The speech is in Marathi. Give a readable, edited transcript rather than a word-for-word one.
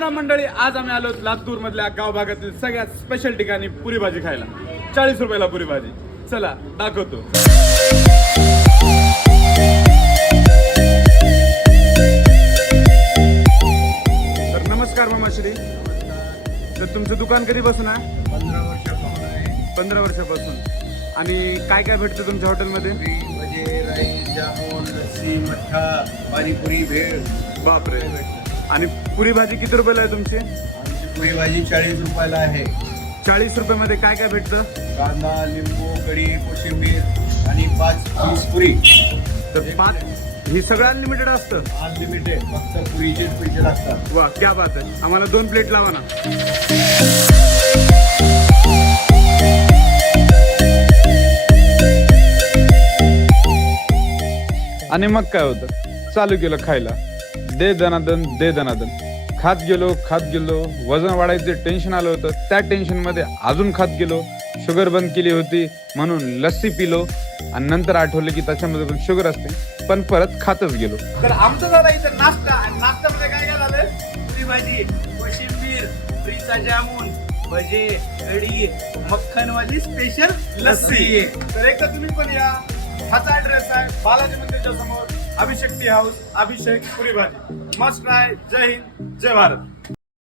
राम मंडळी, आज आम्ही आलो लातूर मधल्या गाव भागातील सगळ्यात स्पेशल ठिकाणी पुरी भाजी खायला. 40 रुपयाला पुरी भाजी. चला दाखवतो. तर नमस्कार मामाश्री. तर तुमचं दुकान कधीपासून आहे? 15 वर्षापासून आहे. 15 वर्षापासून. आणि काय काय भेटतं तुमच्या हॉटेलमध्ये? भजे, राईस, जामून, लस्सी, मठ्ठा, पाणीपुरी, भेळ. बापरे. आणि पुरी भाजी किती रुपयाला आहे तुमची? आमची पुरी भाजी 40 रुपयाला आहे. 40 रुपयामध्ये काय काय भेटतं? कांदा, लिंबू, कढी, कोशिंबीर आणि 5 पीस पुरी. तर 5 ही सगळं अनलिमिटेड असतं? अनलिमिटेड. फक्त पुरीचेच पैसे लागतात. वा, क्या बात आहे. आम्हाला 2 प्लेट लावा ना. आणि मग काय होतं, चालू केलं खायला. दे दनादन दे दनादन. खात गेलो वजन वाढायचं टेन्शन आलं होतं. त्या टेन्शन मध्ये अजून खात गेलो. शुगर बंद केली होती म्हणून लस्सी पिलो आणि नंतर आठवलं की त्याच्यामध्ये पण शुगर असते, पण परत खातच गेलो. तर आमचं झालं इथं नाश्ता. आणि नाश्त्यामध्ये काय काय झालं? पुरी भाजी, कोशिंबीर, फ्रीचा जामून, भजे, कढी, मक्खन वाली स्पेशल लस्सी. तर एकदा तुम्ही पण या. ह्याचा ऍड्रेस आहे बालाजी मंदिरच्या समोर, अभिषेक tea house, Abhishek Puri Bhaji. Must try. जय हिंद, जय भारत.